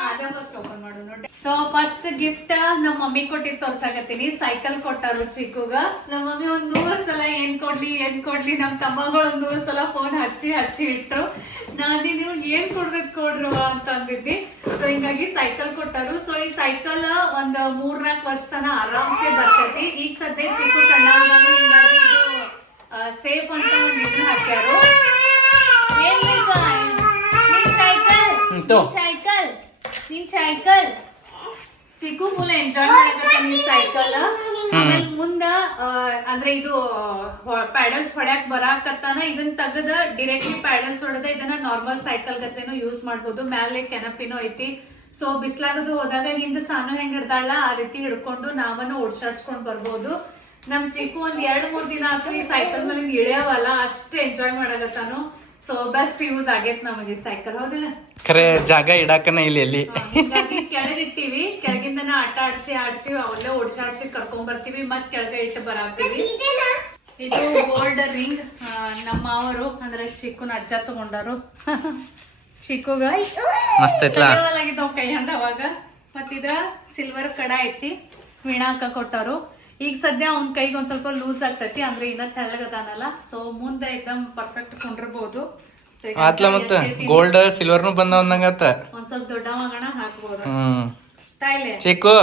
Speaker 1: ಅದ ಫಸ್ಟ್ ಓಪನ್ ಮಾಡು ನೋಡಿ ಸೊ ಫಸ್ಟ್ ಗಿಫ್ಟ್ ನಮ್ಮ ಮಮ್ಮಿ ಕೊಟ್ಟಿದ್ ತೋರ್ಸಾಕತ್ತೀನಿ. ಸೈಕಲ್ ಕೊಟ್ಟಾರು ಚಿಕ್ಕುಗ. ನಮ್ಮ ಮಮ್ಮಿ ಒಂದ್ ನೂರ್ ಸಲ ಏನ್ ಕೊಡ್ಲಿ ಏನ್ ಕೊಡ್ಲಿ, ನಮ್ ತಮ್ಮಗಳು ಒಂದ್ ನೂರ್ ಸಲ ಫೋನ್ ಹಚ್ಚಿ ಹಚ್ಚಿ ಇಟ್ರು. ನಾನು ನೀವು ಏನ್ ಕೊಡ್ಬೇಕು ಕೊಡ್ರು ಅಂತ ಅಂದಿದ್ದಿ. ಸೊ ಹಿಂಗಾಗಿ ಸೈಕಲ್ ಕೊಟ್ಟಾರು. ಸೊ ಈ ಸೈಕಲ್ ಒಂದ್ ಮೂರ್ನಾಲ್ಕು ವರ್ಷ ತನ ಆರಾಮ್ಸೆ ಬರ್ತೈತಿ. ಈಗ ಸದ್ಯ ಚಿಕ್ಕು ಸಣ್ಣ ಸೇಫ್ ಅಂತ ಒಂದು ಇದನ್ನ ಹಾಕ್ಯಾರು. ಏನ್ ಬೇಕು? ನಿನ್ ಸೈಕಲ್
Speaker 2: ಹ್ಮ್,
Speaker 1: ಸೈಕಲ್ ನಿನ್ ಸೈಕಲ್ ಚಿಕ್ಕು ಫುಲ್ ಎಂಜಾಯ್ ಮಾಡಕತ್ತ ನಿನ್ ಸೈಕಲ್ ಆಮೇಲೆ ಮುಂದ ಅಂದ್ರೆ ಇದು ಪ್ಯಾಡಲ್ಸ್ ಹೊಡ್ಯಾಕ್ ಬರಾಕತ್ತಾನ ಇದನ್ನ ತೆಗದ ಡೈರೆಕ್ಟ್ಲಿ ಪ್ಯಾಡಲ್ಸ್ ಹೊಡೆದ ಇದನ್ನ ನಾರ್ಮಲ್ ಸೈಕಲ್ ಗತ್ಲೆನೂ ಯೂಸ್ ಮಾಡ್ಬೋದು. ಮ್ಯಾಲೆ ಕೆನಪಿನೂ ಐತಿ. ಸೊ ಬಿಸ್ಲಾಗದು ಹೋದಾಗ ಹಿಂದ ಸಾನು ಹೆಂಗ್ ಹಿಡ್ದಾಳ? ಆ ರೀತಿ ಹಿಡ್ಕೊಂಡು ನಾವನ್ನ ಓಡ್ಸಾಡ್ಸ್ಕೊಂಡ್ ಬರ್ಬೋದು. ನಮ್ ಚಿಕ್ಕು ಒಂದ್ ಎರಡ್ ಮೂರ್ ದಿನ ಆತು ಈ ಸೈಕಲ್ ಮೇಲೆ ಇಳಿಯವಲ್ಲ ಅಷ್ಟು ಎಂಜಾಯ್ ಮಾಡಕತ್ತಾನು ಸೊ ಬೆಸ್ಟ್ ಯೂಸ್ ಆಗೈತ್ ನಮಗೆ ಸೈಕಲ್ ಹೌದಿಲ್ಲ?
Speaker 2: ಖರೆ ಜಾಗ ಇಡಾಕನ ಇಲ್ಲಿ ಎಲ್ಲಿ
Speaker 1: ಕೆಳಗಿಟ್ಟಿವಿ ಕೆಳಗಿಂದನ ಆಟ ಆಡ್ಸಿ ಆಡ್ಸಿ ಅವಲ್ಲೇ ಓಡಿಸಾಡ್ಸಿ ಕರ್ಕೊಂಡ್ ಬರ್ತೀವಿ. ಮತ್ ಕೆಳಗೆ ಇಟ್ಟು ಬರಾಕ್ತಿವಿ. ಇದು ಗೋಲ್ಡ್ ರಿಂಗ್ ನಮ್ಮ ಅವರು ಅಂದ್ರೆ ಚಿಕ್ಕನ ಅಜ್ಜ ತಗೊಂಡಾರು. ಚಿಕ್ಕುಗ
Speaker 2: ಮಸ್ತ್
Speaker 1: ಕೈ ಅಂದ ಅವಾಗ. ಮತ್ತಿದ ಸಿಲ್ವರ್ ಕಡ ಐತಿ. ವೀಣಾಕ ಕೊಟ್ಟಾರು ಈಗ ಸದ್ಯ ಅವ್ನ ಕೈಗೆ ಒಂದ್ ಸ್ವಲ್ಪ ಲೂಸ್ ಆಗ್ತೈತಿ ಅಂದ್ರೆ ಇನ್ನ ತೆಳ್ಳಗದಾನಲ್ಲ. ಸೊ ಮುಂದೆ ಎಕ್ದಮ್ ಪರ್ಫೆಕ್ಟ್ ಕೊಂಡಿರ್ಬೋದು
Speaker 2: ಆತ್ಲ ಮತ್ತ. ಗೋಲ್ಡ್ ಸಿಲ್ವರ್ನು ಬಂದ ಅಂದಂಗತ್ತ
Speaker 1: ಒಂದ್ ಸ್ವಲ್ಪ ದೊಡ್ಡ ಮಗಣ ಹಾಕ್ಬೋದು. ತಾಯಿಲೆ.
Speaker 2: ಚಿಕ್ಕು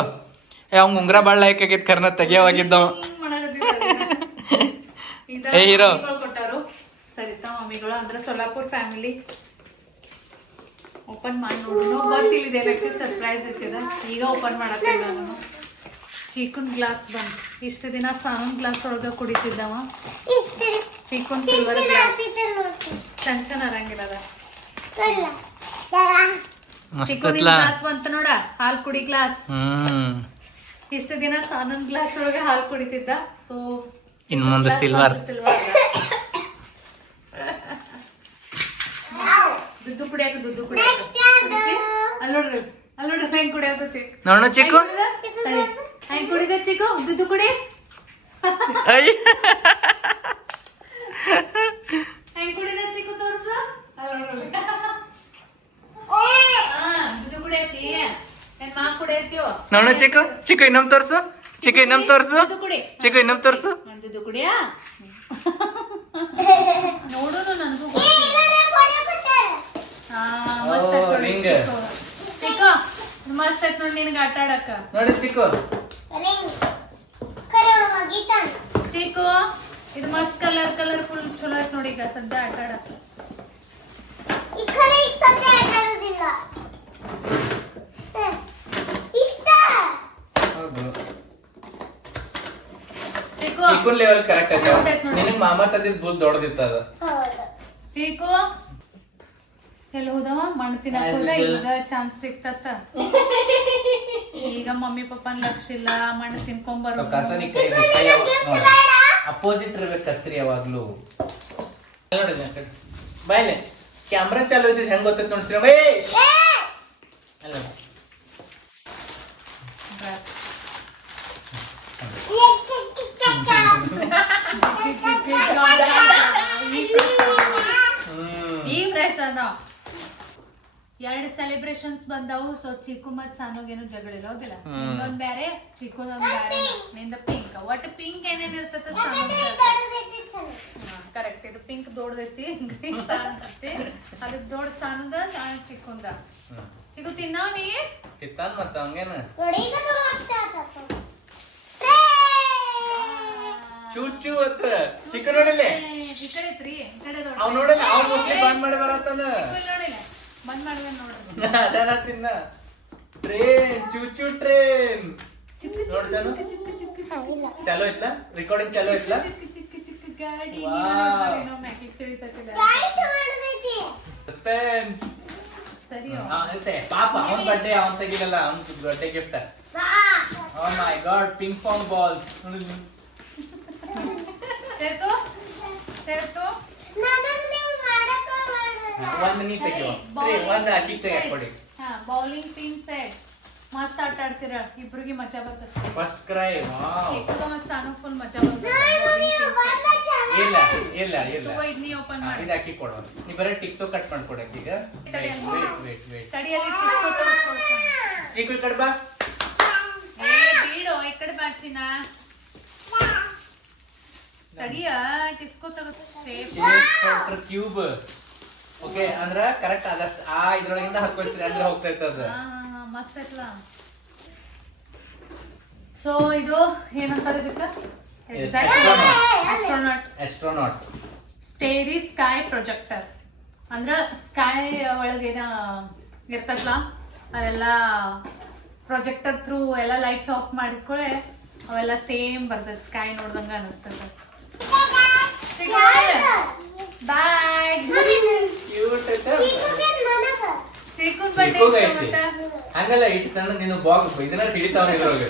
Speaker 2: ಏ ಅವ್ನ ಉಂಗ್ರ ಬಾಳ್ ಲೈಕ್ ಆಗೈತ್ ಕರ್ನ ತೆಗಿಯವಾಗಿದ್ದವ. ಏ, ಹೀರೋ.
Speaker 1: ಕೊಟ್ಟಾರು. ಸರಿತಾ ಮಮ್ಮಿಗಳು ಅಂದ್ರೆ ಸೊಲ್ಲಾಪುರ್ ಫ್ಯಾಮಿಲಿ ಓಪನ್ ಮಾಡಿ ನೋಡೋಣ ಗೊತ್ತಿಲ್ಲ ಸರ್ಪ್ರೈಸ್ ಇರ್ತಿದ. ಈಗ ಓಪನ್ ಮಾಡಕ್ಕೆ ನಾನು ಚೀಕನ್ ಗ್ಲಾಸ್ ಬಂತು. ಇಷ್ಟು ದಿನ ಸಾವನ್ ಗ್ಲಾಸ್ ಒಳಗೆ ಕುಡಿತಿದ್ದವ.
Speaker 3: ಇಷ್ಟು
Speaker 1: ಚೀಕನ್ ಸಿಲ್ವರ್ ಗ್ಲಾಸ್ ಚಂದ ಚಂದ ಅರಂಗಿಲ್ಲ ಅದ
Speaker 3: ಕೊಲ್ಲ
Speaker 1: ಚಿಕನ್ ಗ್ಲಾಸ್ ಬಂತು ನೋಡ ಹಾಲು ಕುಡಿ ಗ್ಲಾಸ್. ಇಷ್ಟು ದಿನ ಸಾನನ್ ಗ್ಲಾಸ್ ಒಳಗೆ ಹಾಲು ಕುಡಿತಿದ್ದ. ಸೊ
Speaker 2: ಇನ್ನೊಂದು ಮುಂದೆ ಸಿಲ್ವರ್
Speaker 1: ದುಡ್ಡು ಕುಡಿಯಾಕ ದುಡ್ಡು ಕುಡಿಯಾಕ ಅಲ್ಲ ನೋಡ್ರಿ ಅಲ್ಲಿ ನೋಡ್ರಿ ಹೆಂಗ್ ಕುಡಿಯಾಕತ್ತಿ
Speaker 2: ನೋಡೋಣ ಚಿಕ್ಕು.
Speaker 1: ಹೆಂಗ್ ಕುಡಿದ ಚಿಕ್ಕು ದುಡ್ಡು ಕುಡಿ ಹೆಂಗ್ ಕುಡಿದ ಚಿಕ್ಕು ತೋರ್ಸು
Speaker 2: ನೋಡು ಚಿಕ್ಕು ಚಿಕ್ಕು ಇನ್ನೊಮ್ಮೆ ತೋರ್ಸು ಚಿಕ್ಕು ಇನ್ನೊಮ್ಮೆ ತೋರ್ಸು ಚಿಕ್ಕು ಇನ್ನೊಮ್ಮೆ ತೋರ್ಸು
Speaker 1: ಕುಡಿಯಾ ನೋಡೋನು ನನಗೂ ಮಸ್ತ್ ನೋಡಿ
Speaker 2: ring.
Speaker 1: ಚಿಕ್ಕು. ಚಿಕ್ಕು, ಮಸ್ತ್ ನೋಡಿ ನಿನಗೆ ಆಟ ಆಡಕ್ಕ
Speaker 2: ನೋಡಿ ಚಿಕ್ಕು
Speaker 3: ಹೋಗಿತಾನ
Speaker 1: ಇದು ಮಸ್ತ್ ಕಲರ್ ಕಲರ್ ಫುಲ್ ಚಲೋ ಐತ್ ನೋಡಿ ಈಗ ಸದ್ಯ ಆಟ
Speaker 2: ಹೌದು.
Speaker 1: ಚಿಕ್ಕು
Speaker 2: ಲೆವೆಲ್ ಕರೆಕ್ಟ್ ಐತೆ. ನಿನಗೆ ಮಾಮ ತಂದಿದ್ ಬುಲ್ ದೊಡ್ಡದಿತ್ತ ಅದ.
Speaker 3: ಹೌದು.
Speaker 1: ಚಿಕ್ಕು ಎಲ್ಲಿ ಹೋದವ? ಮಣ್ಣು ತಿನ್ನಕ್ ಹೋದ ಈಗ ಚಾನ್ಸ್ ಸಿಕ್ತತ್ತ ಈಗ ಮಮ್ಮಿ ಪಪ್ಪನ ಲಕ್ಷ ಇಲ್ಲ ಮಣ್ಣು
Speaker 2: ಕೈ ನೋಡ. ಅಪೋಸಿಟ್ ಇರ್ಬೇಕು ಕತ್ರಿ ಯಾವಾಗ್ಲೂ. ಬಾಯ್ಲೆ ಕ್ಯಾಮ್ರಾ ಚಾಲು ಐತಿ ಹೆಂಗ್ ಗೊತ್ತೈತಿ ನೋಡ್ಸಿ ಅಲ್ಲ.
Speaker 1: ಈಗ ಫ್ರೆಶ್ ಅದ ಎರಡು ಸೆಲೆಬ್ರೇಷನ್ಸ್ ಬಂದಾವು. ಸೊ ಚಿಕ್ಕು ಮತ್ ಸಾನೋಗೇನು ಜಗಳ ಇರೋದಿಲ್ಲ. ನಿಂದೊಂದ್ ಬ್ಯಾರೆ ಚಿಕ್ಕುದೊಂದ್ ಬ್ಯಾರೆ ನಿಂದ ಪಿಂಕ್ ಒಟ್ಟು ಪಿಂಕ್ ಏನೇನ್ ಇರ್ತದ ಕರೆಕ್ಟ್ ಇದು ಪಿಂಕ್ ದೊಡ್ಡದೈತಿ ಪಿಂಕ್ ಸಾಣತೈತಿ ಅದಕ್ಕೆ ದೊಡ್ಡ ಸಾನದ ಸಾನ ಚಿಕ್ಕುಂದ. ಚಿಕ್ಕು ತಿನ್ನಾವ್ ನೀ?
Speaker 2: ಚಿಕ್ಕ ಮತ್ತ ಹಂಗೇನ ಚೂ ಅಂತ ಚಿಕ್ಕ ನೋಡಿಲ್ಲ?
Speaker 1: ಏ, ಈ ಕಡೆ ಐತ್ರಿ ಈ ಕಡೆ ದೊಡ್ಡ
Speaker 2: ಅವ್ ನೋಡಿಲ್ಲ ಅವ್ ಮೋಸ್ಟ್ಲಿ ಬಂದ್ ಮಾಡಿ ಬರತ್ತಾನ
Speaker 1: ಬಂದ್ ಮಾಡಿದೆ ನೋಡ್ರಿ.
Speaker 2: ಅದನ್ನ ತಿನ್ನ. Train choo choo train. ನೋಡ್ ಸಾನು. ಚಾಲೋ ಐತ್ಲಾ? ರೆಕಾರ್ಡಿಂಗ್ ಚಲೋ ಐತ್ಲಾ?
Speaker 1: ಚಿಕ್ಕ ಚಿಕ್ಕ ಗಾಡಿ
Speaker 2: ಸಸ್ಪೆನ್ಸ್ ಪಾಪ ಅವನ್ ಬರ್ಡೇ ಅವನ್ ತೆಗಿಲಲ್ಲ ಅವನ್ birthday gift oh my god ping pong balls ಒಂದ್ ನೀ ತೆಗಿವ ಸರಿ ಒಂದ್ ಅಕ್ಕಿ ತೆಗಿಯಕ್ ಕೊಡಿ.
Speaker 1: ಹಾ ಬೌಲಿಂಗ್ ಪಿನ್ ಸೆಟ್ ಮಸ್ತ್ ಆಟ ಆಡ್ತೀರ? ಇಬ್ರಿಗೆ ಮಜಾ ಬರ್ತದೆ.
Speaker 2: ಫಸ್ಟ್ ಕ್ರೈ ವಾವ್
Speaker 1: ಚಿಕ್ಕದ ಮಸ್ತ್ ಸಾನು ಫುಲ್ ಮಜಾ ಬರ್ತದೆ.
Speaker 2: ಇಲ್ಲ ಇಲ್ಲ ಇಲ್ಲ.
Speaker 1: ತಗೋ ಇದ್ ನೀ ಓಪನ್ ಮಾಡಿ.
Speaker 2: ಇದು ಅಕ್ಕಿ ಕೊಡೋ. ನೀ ಬರೆ ಟಿಕ್ಸ್ ಕಟ್ ಮಾಡ್ಕೊಡಕ್ ಈಗ.
Speaker 1: ತಡಿ
Speaker 2: ವೇಟ್. ವೇಟ್ ವೇಟ್ ವೇಟ್
Speaker 1: ತಡಿಯಲ್ಲಿ ಟಿಕ್ಸ್ ತಗೋಸ್ಕೊಡ್ತಾನೆ
Speaker 2: ಸೀಕ್ರೆಟ್ ಕಟ್ ಬಾ.
Speaker 1: ಏ ಬೀಡು ಈ ಕಡೆ ಬಾಚಿನ ತಡಿಯ ಟಿಸ್ಕೋ ತಗೋ. ಸೇಫ್
Speaker 2: ಕ್ಯೂಬ್ ಓಕೆ ಅಂದ್ರ ಕರೆಕ್ಟ್ ಅದಷ್ಟ ಆ ಇದ್ರೊಳಗಿಂದ ಹಾಕೊಳ್ಸ್ರಿ ಅಂದ್ರೆ ಹೋಗ್ತಾ ಇರ್ತದ
Speaker 1: ಮಸ್ತ್ ಐತ್ಲಾ ಸೊ ಇದು ಏನಂತಾರೆ ಇದಕ್ಕ astronaut
Speaker 2: astronaut
Speaker 1: starry sky projector ಅಂದ್ರ ಸ್ಕೈ ಒಳಗೇನ ಇರ್ತಲ್ಲ ಅದೆಲ್ಲ ಪ್ರೊಜೆಕ್ಟರ್ ಥ್ರೂ ಎಲ್ಲ ಲೈಟ್ಸ್ ಆಫ್ ಮಾಡಿದ್ಕೊಳ್ಳೆ ಅವೆಲ್ಲ ಸೇಮ್ ಬರ್ತದೆ ಸ್ಕೈ ನೋಡ್ದಂಗ ಅನಿಸ್ತದೆ. ಬಾಯ್ ಚಿಕ್ಕನ್
Speaker 2: ಹಂಗಲ್ಲ ಇಟ್ಟು ಸಣ್ಣ ನೀನು ಬಾಗ್ ಇದನ್ನ ಹಿಡಿತಾವ ಇದ್ರೊಳಗೆ.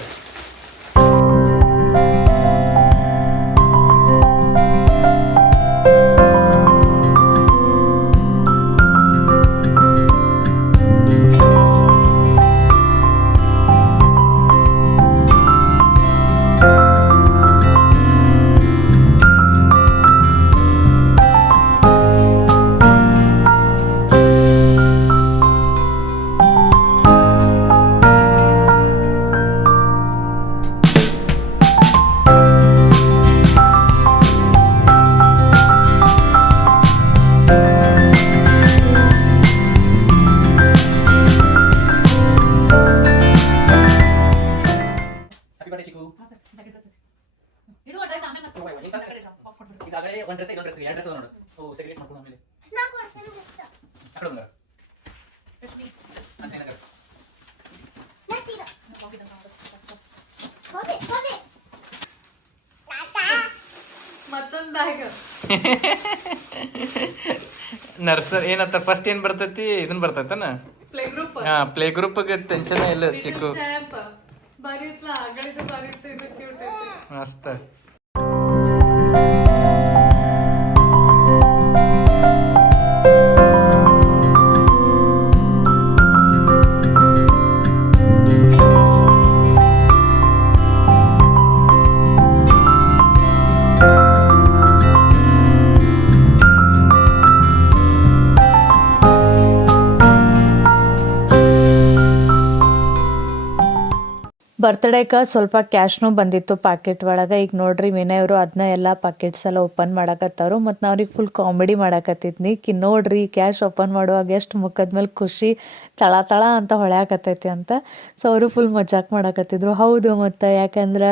Speaker 2: ನರ್ಸರಿ ಏನತ್ತ ಫಸ್ಟ್ ಏನ್ ಬರ್ತೈತಿ? ಇದನ್ ಬರ್ತೈತನ?
Speaker 1: ಪ್ಲೇ ಗ್ರೂಪ್
Speaker 2: ಹಾ ಪ್ಲೇ ಗ್ರೂಪ್ಗೆ ಟೆನ್ಷನ್ ಇಲ್ಲ ಚಿಕ್ಕು.
Speaker 1: ಚಾಂಪ್
Speaker 4: ಬರ್ತ್ಡೇಗೆ ಸ್ವಲ್ಪ ಕ್ಯಾಶ್ನೂ ಬಂದಿತ್ತು ಪಾಕೆಟ್ ಒಳಗೆ. ಈಗ ನೋಡ್ರಿ ವಿನಯ್ ಅವರು ಅದನ್ನ ಎಲ್ಲ ಪಾಕೆಟ್ಸ್ ಎಲ್ಲ ಓಪನ್ ಮಾಡಕತ್ತವ್ರು. ಮತ್ತು ಅವ್ರಿಗೆ ಫುಲ್ ಕಾಮಿಡಿ ಮಾಡಕತ್ತಿದ್ನಿ. ಕಿ ನೋಡ್ರಿ ಕ್ಯಾಶ್ ಓಪನ್ ಮಾಡುವಾಗ ಎಷ್ಟು ಮುಖದ ಮೇಲೆ ಖುಷಿ ತಳ ತಳ ಅಂತ ಹೊಳ್ಯಾಕತ್ತೈತಿ ಅಂತ. ಸೊ ಅವರು ಫುಲ್ ಮಜಾಕ್ ಮಾಡಕತ್ತಿದ್ರು. ಹೌದು ಮತ್ತು ಯಾಕಂದ್ರೆ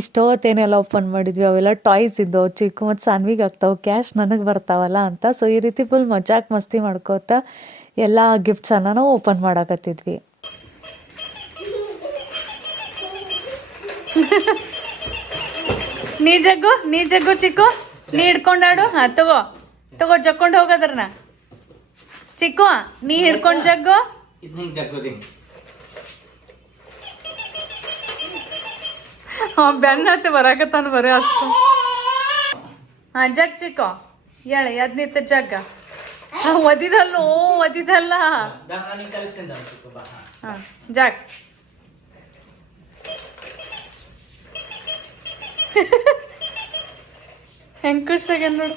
Speaker 4: ಇಷ್ಟೊತ್ತೇನೆಲ್ಲ ಓಪನ್ ಮಾಡಿದ್ವಿ. ಅವೆಲ್ಲ ಟಾಯ್ಸ್ ಇದ್ದವು, ಚಿಕ್ಕು ಮತ್ತು ಸಾನ್ವಿಗೆ ಆಗ್ತಾವೆ. ಕ್ಯಾಶ್ ನನಗೆ ಬರ್ತಾವಲ್ಲ ಅಂತ. ಸೊ ಈ ರೀತಿ ಫುಲ್ ಮಜಾಕ್ ಮಸ್ತಿ ಮಾಡ್ಕೋತ ಎಲ್ಲ ಗಿಫ್ಟ್ಸನ್ನು ನಾವು ಓಪನ್ ಮಾಡಕತ್ತಿದ್ವಿ.
Speaker 1: ನೀ ಜಗ್ಗು ನೀ ಜಗ್ಗು ಚಿಕ್ಕು. ನೀ ಹಿಡ್ಕೊಂಡಾಡು ಹಾ ತಗೋ. ತಗೋ ಜಕ್ಕೊಂಡು ಹೋಗೋದ್ರನ್ನ ಚಿಕ್ಕು ನೀ ಹಿಡ್ಕೊಂಡು ಜಗ್ಗು. ಬೆನ್ನ ಹತ್ತಿ ಬರಾಕತ್ತಾನ ಬರೀ ಅಷ್ಟು. ಹಾ ಜಗ್ ಚಿಕ್ಕು. ಹೇಳ ಎದ್ ನಿಂತ ಜಗ್ಗ. ಒದಿದಲ್ಲ ಹಾ ಹೆಂಗ್ ಖುಷಿಯಾಗ ನೋಡು.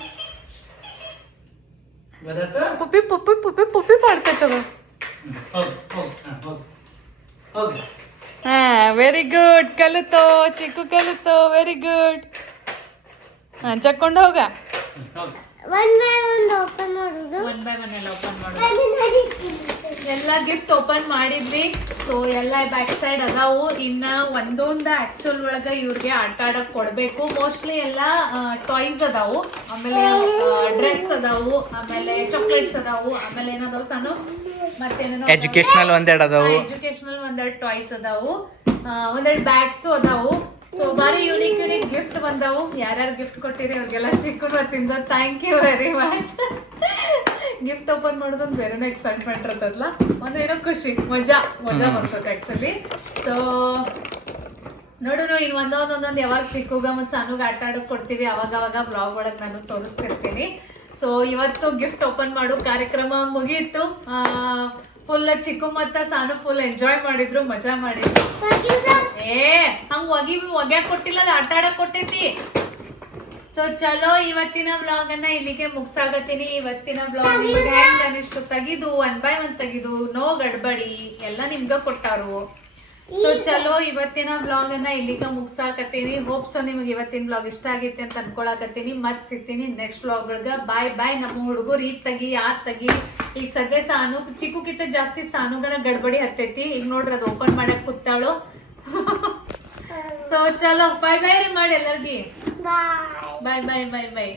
Speaker 1: ಪುಪ್ಪಿ ಪುಪ್ಪಿ ಪುಪ್ಪಿ ಪುಪ್ಪಿ ಮಾಡ್ತೈತದ ಹಾ ವೆರಿ ಗುಡ್ ಕಲಿತೋ ಚಿಕ್ಕು ಕಲಿತೋ ವೆರಿ ಗುಡ್ ಹಾ ಚಕ್ಕೊಂಡು ಹೋಗ.
Speaker 3: ಒಂದ್ ಬೈ ಒಂದ್ ಓಪನ್ ಮಾಡೋದು.
Speaker 1: ಒನ್ ಬೈ ಒನ್ ಎಲ್ಲ ಓಪನ್
Speaker 3: ಮಾಡೋದು.
Speaker 1: ಎಲ್ಲ ಗಿಫ್ಟ್ ಓಪನ್ ಮಾಡಿದ್ವಿ. ಸೊ ಎಲ್ಲ ಬ್ಯಾಕ್ ಸೈಡ್ ಅದಾವು. ಇನ್ನ ಒಂದೊಂದು ಆಕ್ಚುಲ್ ಒಳಗ ಇವ್ರಿಗೆ ಆಟ ಆಡಕ್ ಕೊಡ್ಬೇಕು. ಮೋಸ್ಟ್ಲಿ ಎಲ್ಲ ಟಾಯ್ಸ್ ಅದಾವು. ಆಮೇಲೆ ಡ್ರೆಸ್ ಅದಾವು. ಆಮೇಲೆ ಚಾಕ್ಲೇಟ್ಸ್ ಅದಾವು. ಆಮೇಲೆ ಏನದಾವು ಸಣ್ಣ ಮತ್ತೇನೋ
Speaker 2: ಎಜುಕೇಶನಲ್ ಒಂದೆರಡು ಅದಾವು.
Speaker 1: ಎಜುಕೇಶನಲ್ ಒಂದೆರಡು ಟಾಯ್ಸ್ ಅದಾವು. ಒಂದೆರಡು ಬ್ಯಾಗ್ಸು ಅದಾವು. ಸೊ ಬಾರಿ ಯೂನಿಕ್ ಯೂನಿಕ್ ಗಿಫ್ಟ್ ಬಂದಾವು. ಯಾರ್ಯಾರು ಗಿಫ್ಟ್ ಕೊಟ್ಟಿರಿ ಅವ್ರಿಗೆಲ್ಲ ಚಿಕ್ಕ ತಿಂದು thank you very much gift open ಮಾಡೋದೊಂದು ಬೇರೆನೇ ಎಕ್ಸೈಟ್ಮೆಂಟ್ ಇರ್ತದಲ್ಲ ಏನೋ ಖುಷಿ ಮಜಾ ಮಜಾ ಬರ್ತದೆ ಆ್ಯಕ್ಚುಲಿ ಸೊ ನೋಡುನು ಇನ್ನು ಒಂದೊಂದು ಒಂದೊಂದು ಯಾವಾಗ ಚಿಕ್ಕಗ ಮತ್ತು ಸಣ್ಣಗೆ ಆಟ ಆಡೋಕೆ ಕೊಡ್ತೀವಿ ಅವಾಗ ಅವಾಗ ಬ್ಲಾಗ್ ಒಳಗೆ ನಾನು ತೋರಿಸ್ತಿರ್ತೀನಿ. ಸೊ ಇವತ್ತು ಗಿಫ್ಟ್ ಓಪನ್ ಮಾಡೋ ಕಾರ್ಯಕ್ರಮ ಮುಗೀತು. ಫುಲ್ ಚಿಕ್ಕು ಮತ್ತು ಸಾನು ಫುಲ್ ಎಂಜಾಯ್ ಮಾಡಿದ್ರು ಮಜಾ ಮಾಡಿದ್ರು. ಏ, ಹಂಗ ಒಗಿ, ಒಗ್ಯಾಕ್ ಕೊಟ್ಟಿಲ್ಲ ಅದು ಕೊಟ್ಟೈತಿ. ಸೊ ಚಲೋ, ಇವತ್ತಿನ ಬ್ಲಾಗ್ ಇಲ್ಲಿಗೆ ಮುಗ್ಸಾಗತ್ತೀನಿ. ಇವತ್ತಿನ ಬ್ಲಾಗ್ ಹೆಂಗ್ ತೆಗಿದು ಒನ್ ಬೈ ಒನ್ ತೆಗಿದು, ನೋ ಗಡ್ಬಡಿ, ಎಲ್ಲ ನಿಮ್ಗ ಕೊಟ್ಟಾರು. ಸೊ ಚಲೋ, ಇವತ್ತಿನ ಬ್ಲಾಗ್ ಅನ್ನ ಇಲ್ಲಿಗೆ ಮುಗ್ಸಾಕತ್ತೀನಿ. ಹೋಪ್ ಸೊ ನಿಮಗೆ ಇವತ್ತಿನ ಬ್ಲಾಗ್ ಇಷ್ಟ ಆಗೈತೆ ಅಂತ ಅನ್ಕೊಳಕತ್ತೀನಿ. ಮತ್ ಸಿಗ್ತೀನಿ ನೆಕ್ಸ್ಟ್ ಬ್ಲಾಗ್ ಒಳಗ. ಬಾಯ್ ಬಾಯ್ ನಮ್ಮ ಹುಡುಗರು ಈಗ ತಗಿ ಯಾರು ತಗಿ. ಈಗ ಸದ್ಯ ಸಾನು ಚಿಕ್ಕಕ್ಕಿಂತ ಜಾಸ್ತಿ ಸಾನುಗನ ಗಡ್ಬಡಿ ಹತ್ತೈತಿ. ಈಗ ನೋಡ್ರಿ ಅದು ಓಪನ್ ಮಾಡಕ್ ಕೂತಾಳು. ಸೊ ಚಲೋ ಬಾಯ್ ಬಾಯ್ ರೀ ಮಾಡಿ ಎಲ್ಲರಿಗೆ
Speaker 3: Bye.
Speaker 1: ಬಾಯ್ ಬಾಯ್ ಬಾಯ್ ಬಾಯ್